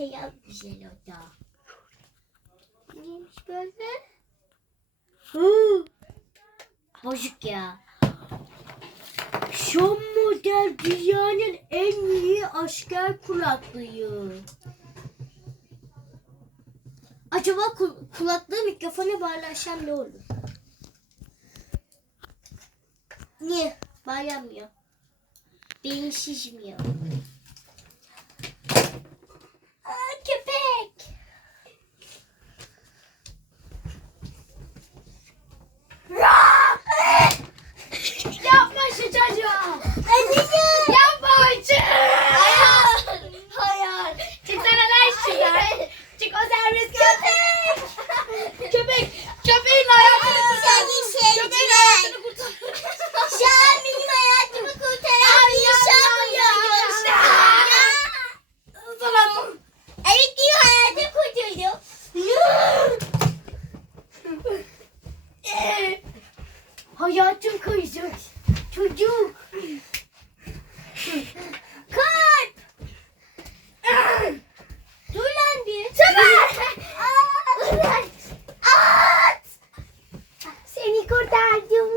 şey yapmışlar orada. Neymiş böyle? Hı. Bozuk ya. Son model dünyanın en iyi asker kulaklığı. Acaba kul- kulaklığı mikrofona bağlarsam ne olur? Niye? Bağlanmıyor. Beyin şişmiyor. Hayatım kayacak. Çocuk. Kalp. Dur lan bir. Süper. At. Seni kurtardım.